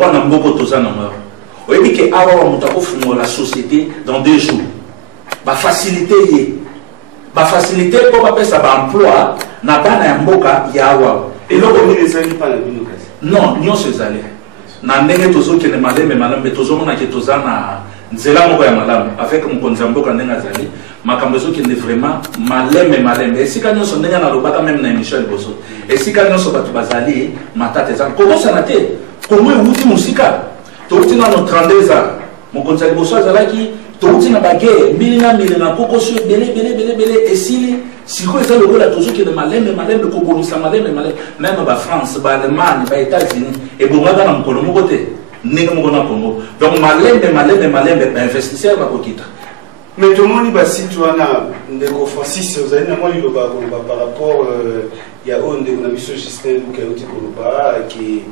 On a beaucoup de choses. On dit que avant la société dans 2 jours. Va faciliter. Va faciliter pour appeler ça emploi. Na bana ya mboka ya awa. Et là on est les amis pas la vie. Non, nous sommes allés. Na ndenge tozo kene maleme maleme tozo mona ke tozana nzela moko ya malamu avec mon konzamboka ndenga zali makambo zo kene vraiment maleme et si kanyo so ndenga na lobaka même na Michel Bosso et si kanyo so batu bazali matata za komo sanate komo uti musika touti na no 32 ans mon konzali Bosso azalaki touti na bagé milina koko sur belé et si quoi ça le rôle à toujours qui est de malem ko bonisa malem même ba France ba Allemagne ba États-Unis et bon là dans mon côté ninga mo na Congo donc malem ba investisseur ba kokita mais tout le monde va citoyen ndeko Francis vous allez na moi le ba par rapport il y a on de na biso Justin Luka uti koloba qui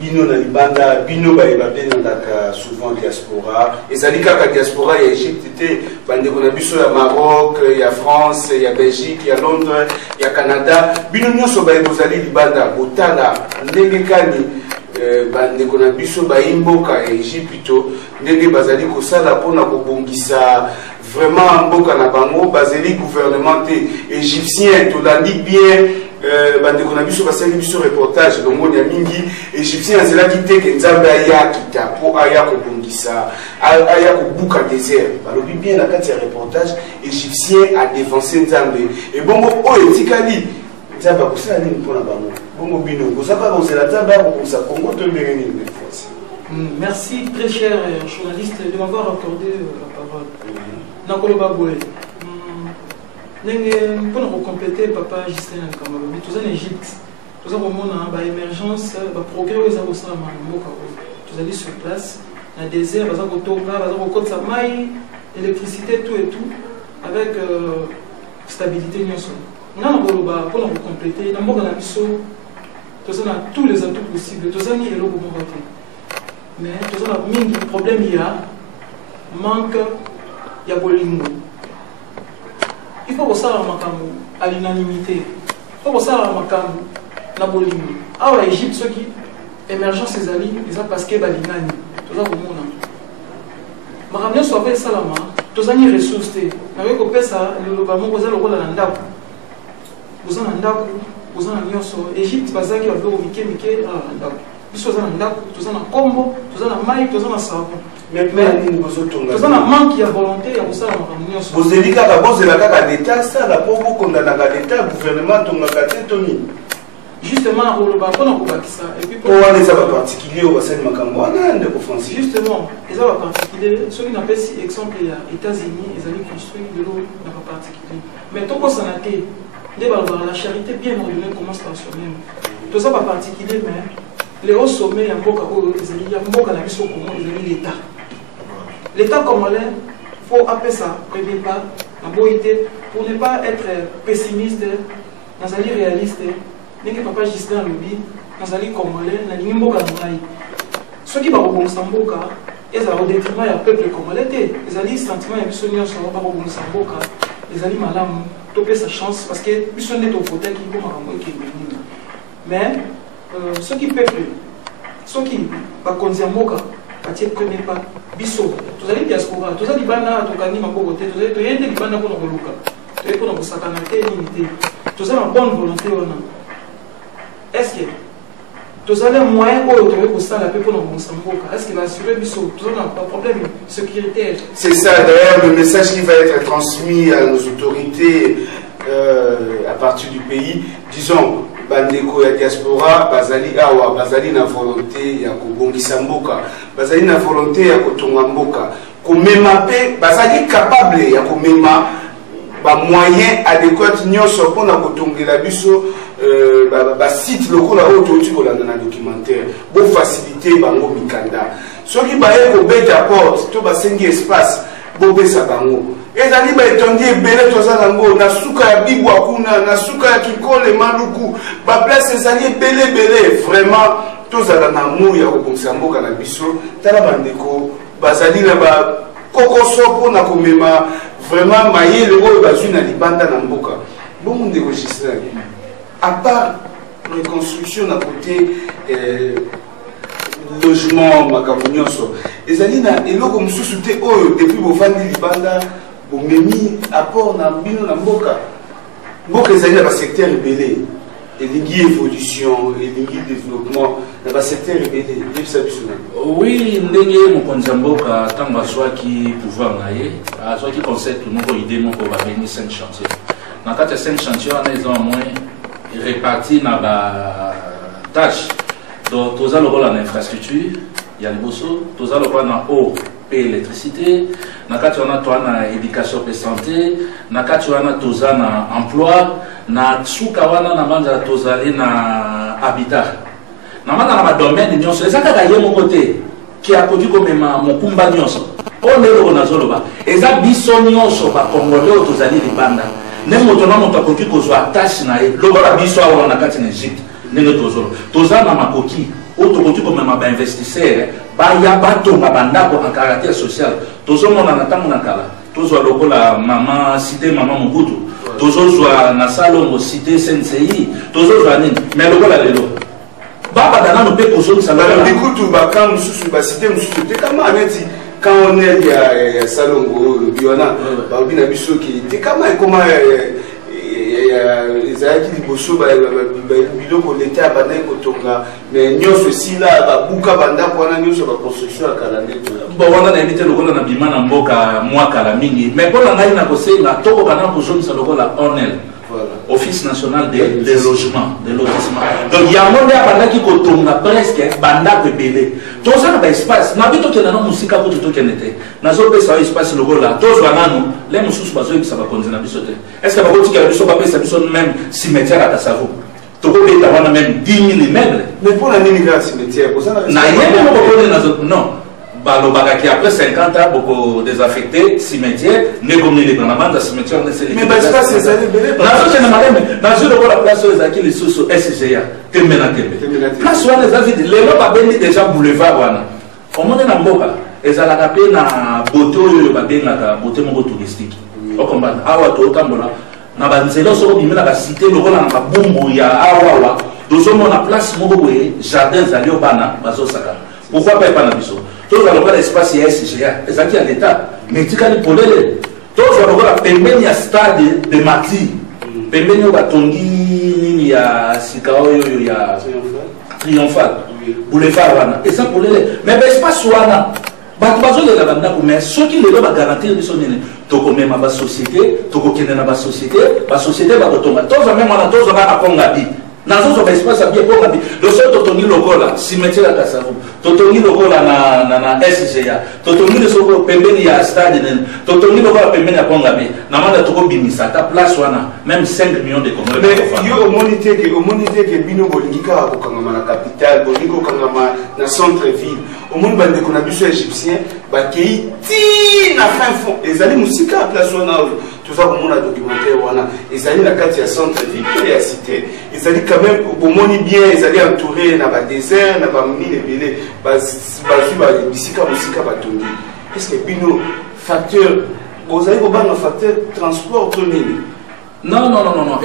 bino na libanda bino ba benandaka souvent diaspora et ça dit kaka diaspora ya Égypte était bandeko na biso ya Maroc ya France ya Belgique ya Londres ya Canada bino nyonso ba ezali libanda botala ndenge kani bandeko na biso ba imboka ya Égypte ndenge bazali kosala pona kobongisa vraiment mboka na bango bazali gouvernement égyptien to landi bien bandeko na biso basali biso reportage longo ya mingi égyptien azelaki te ke nzambe aya kita po aya kobongisa aya kobuka désert balobi bien na kati ya reportage égyptien a dévancé nzambe et bongo oyo etikali nzambe akosala nini mpona bango bongo bino kozaka kozela nzambe akobongisa Congo to ndenge nini défense. Merci très cher journaliste de m'avoir accordé la parole. Nakoloba Boé. Pour compléter, papa Justin Kamalobi, tout ça en Égypte, tout ça au monde, émergence, progrès aux Arosama, tout ça sur place, dans le désert, dans le côte Samaï, électricité, tout et tout, avec stabilité. Nous avons pour nous compléter, nous avons tous les atouts possibles, tout ça est là pour nous voter. Mais tout ça, le problème, il y a manque, il y a bolingo. Il faut que ça à l'unanimité. Il faut que ça à la bolingo. Ah ouais, Égypte, ceux qui émergence ces alliés, ils ont parce que balinani. Tout ça pour moi. Ma ramener sur avec salama, tout ça ni ressources. Avec au ça, le bamon vous avez le rôle à l'andaku. Vous en andaku, vous en nyonso. Égypte, bazaki va faire Mike à l'andaku. Ils sont en andaku, tout ça en combo, tout ça en maï, tout ça en savon. Mais tout ça en manque de volonté, il y a ça en nyonso. Vous avez dit que vous avez l'État, ça la pauvre condamné l'État, le gouvernement ton gâté Tony. Justement, on va pas ça. Et puis pour les avoir particuliers au bassin de Makamouana, de offensive. Justement, les avoir particuliers, ceux qui n'appellent si exemple les États-Unis, ils allaient construire de l'eau dans le particulier. Mais tant qu'on s'en a été, la charité bien ordonnée commence par soi-même. Tout ça pas particulier, mais les hauts sommets, il y a beaucoup de mission commun, ils allaient l'État. L'État congolais, il faut appeler ça, prévenir pas, la beauté, pour ne pas être pessimiste, dans un réaliste. N'est-ce pas papa Justin Lobi, dans un lit congolais, dans les Mboka Nouraï. Ceux qui vont au Samboka, ils ont au détriment du peuple congolais. Ils ont des sentiments et ils sont au Samboka. Ils ont dit madame, topé sa chance parce que ils sont nés au fauteuil qui vont à qui est mais ceux qui peuplent, ceux qui vont conduire Mboka, ne connaissent pas. Bisso, tous les diaspora, tous les bana, tous les mabogoté, tous les bana pour nous luka, tous les pour nous sacanate, limité, tous les bonne volonté on a. Est-ce que tous les moyens pour ça la paix pour nous est-ce qu'il va assurer Bisso, tous les pas problème sécuritaire. C'est ça d'ailleurs le message qui va être transmis à nos autorités à partir du pays, disons. Bandeko ya diaspora bazali awa bazali na volonté ya kobongisa mboka bazali na volonté ya kotonga mboka komema pe bazali capable ya komema ba moyen adéquat nyonso pona kotongela biso ba site lokola oyo toti kolanda na documentaire bo faciliter bango mikanda soki baye ko beta porte to basengi espace bo besa bango ezali ba etondi ebele toza nango na suka ya bibwa kuna na suka ya kikole maluku ba place ezali ebele vraiment tozala na amour ya kobongisa mboka na biso tala bandeko bazali na ba kokoso mpona komema vraiment mayele oyo bazwi na libanda na mboka bongo ndeko Gislain à part reconstruction na côté logement makambo nyonso ezali na eloko mosusu te oyo depuis bovandi libanda bomemi apport na bino na mboka ezali na basecteur ebele elingi évolution elingi développement na basecteur ebele yebisa biso na oui ndenge mokonzi ya mboka ntango azwaki pouvoir na ye azwaki concept moko idée moko babengi 5 chantier na kati ya 5 chantier wana eza moins réparti na batâche donc toza lokola na infrastructure ya liboso toza lokola na eau pe électricité na kati wana toza na éducation pe santé na kati wana toza na emploi na suka wana na manza tozali na habitat na manza na badomaine nyonso eza kaka ye moko te ki akoki komema mokumba nyonso oyo nde eloko nazoloba eza biso nyonso bakongole oyo tozali libanda nde moto na moto akoki kozwa tâche na ye lokola biso awa na kati na Egypte ndenge tozoloba toza na makoki oyo tokoki komema bainvestisseur baya batonga bandako en caractère social tozomona na ntango na kala tozwa lokola mama cité mama Mobutu tozozwa na salongo cité SNCI tozozwa nini mais lokola lelo babada nano mpe kozongisa bikutu baka mosusu basite mosusu te kama neti quand on est ya salongo lobi wana baobi na biso ki te kama ekoma ezalaki liboso biloko leta abandaki kotonga mais nyonso esila babuka bandako wana nyonso baconstruction ya kala nde bo wana nayebi te lokola na bima na mboka mwa kala mingi mais mpo na ngai na kosenga tokoka na kozongisa lokola onel Office national de logement, de lotissement. Donc, il y a un monde qui kotonga presque bandako ebele. Toza na ba espace, na bito kena na musika ko tuto kenete. Na zo pesa espace logo la. Tozo anano, les mususu bazo ebisa ba konzina biso te. Est-ce que ba koti ka biso ba pesa biso même cimetière à Kassavo? Toko beta wana même 10 000 immeubles. Mais pour la nini ga cimetière, pour ça na yene mo ko na zo non. Balobaka qui après 50 ans beaucoup désaffecté cimetière ne comme les grands cimetière ne c'est mais basta c'est allé belé na so na malem na zo lokola place aux akili soso SGA temena tembe place wana za vide lelo ba bendi déjà boulevard wana omone na mboka ezalaka pe na beauté oyo babengaka beauté moko touristique okombana awa to tambola na banzelo soko bimela ba cité lokola na babumbu ya awa tozomona place moko boye jardin za liobana bazosaka pourquoi pas na biso tous les l'espace est SGA, les acquis à l'État, mais tu as polele. Tous les pembeni à stade de Marty, pembeni au batongi, il y a Sikao, il y a Triomphal, boulevard wana, et ça polele. Mais l'espace wana, bazo de la banda mais ceux qui les doivent garantir ils sont nés. Toko même ma société, toko kene na ba société ba kotonga. Tous même on a tous on a Kongabi. Nazo zo espace à bien pour ngabi le seul totongi lokola cimetière à Kassavo totongi lokola na SGA totongi le soko pembeni ya stade totongi lokola pembeni ya Kongabi na manda toko bimisa ta place wana même 5 millions de Congolais mais yo omonité que bino bolingika ko kangama na capitale bolingo kangama na centre ville omoni bande ko na biso égyptien ba kei ti na fin fond ezali musika place wana tout ça comme on a documentaire wana ezali na kati ya centre ville et à cité ezali quand même bomoni bien ezali entouré na ba désert na ba mine belé ba bisika musika batongi est-ce que bino facteur bozali ko banga facteur transport to nini non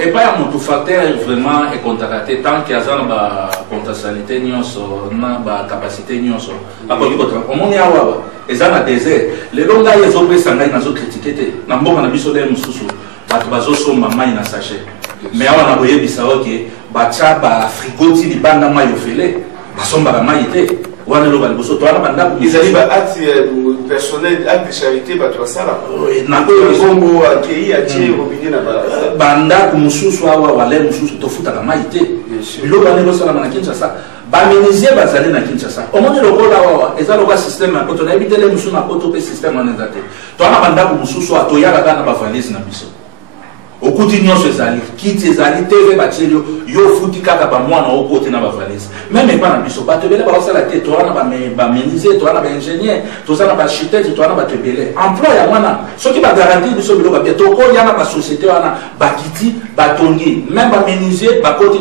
et pas mon tout facteur vraiment est contacté tant qu'il y a ba potentialité nyonso na ba capacité nyonso akoki ko omoni awa ezana désert les longa yezo pesa ngai nazo critiquer te na mboka na biso de mususu bato bazosomba mai na sachet mais awa na boyebisa oke bacha ba frigoti libanda mai ofele basomba ba mai te wana lo baliboso to wana banda izali ba acte personnel acte de charité ba to sala na ko bongo akei atie robine na ba banda kumususu awa wale mususu tofuta ka mai te bilo bane lo sala na Kinshasa ba minizier bazali na Kinshasa omoni lokola awa ezalo ka système na koto na ebitele mususu na koto pe système na nzate to wana banda kumususu atoyaka kana ba valise na biso okuti nyonso ezali kiti ezali tv batielio yo futi kaka bamwana okote na bavalise meme epa na biso bato ebele baosala te towana bamenisie towana baingénieur toza na baarchitecte towana bato ebele emploi ya mwana soki bagarantir biso biloko bia tokoya na basociété wana bakiti batongi meme bamenisie bakoti